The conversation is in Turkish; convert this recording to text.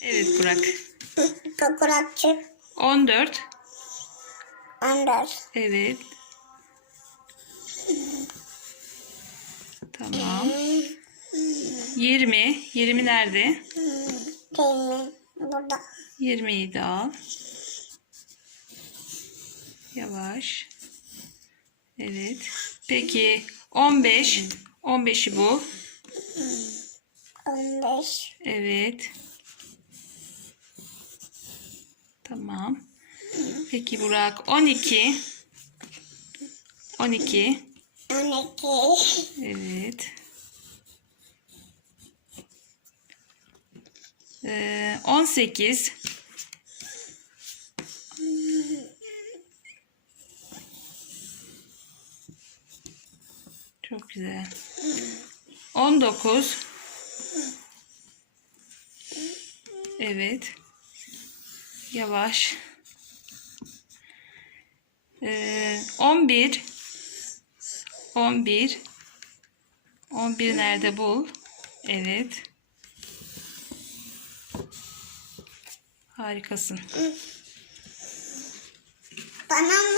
Evet Burak. Kukurakçı. 14. 14. Evet. Tamam. 20. 20 nerede? Değil mi? Burada. 20'yi de al. Yavaş. Evet. Peki 15. 15'i bul. 15. Evet. Tamam. Peki Burak 12. 12. 12. Evet. Ee, 18. Çok güzel. 19. Evet. Yavaş. Ee, 11. 11. 11 nerede bul? Evet. Harikasın. Bana?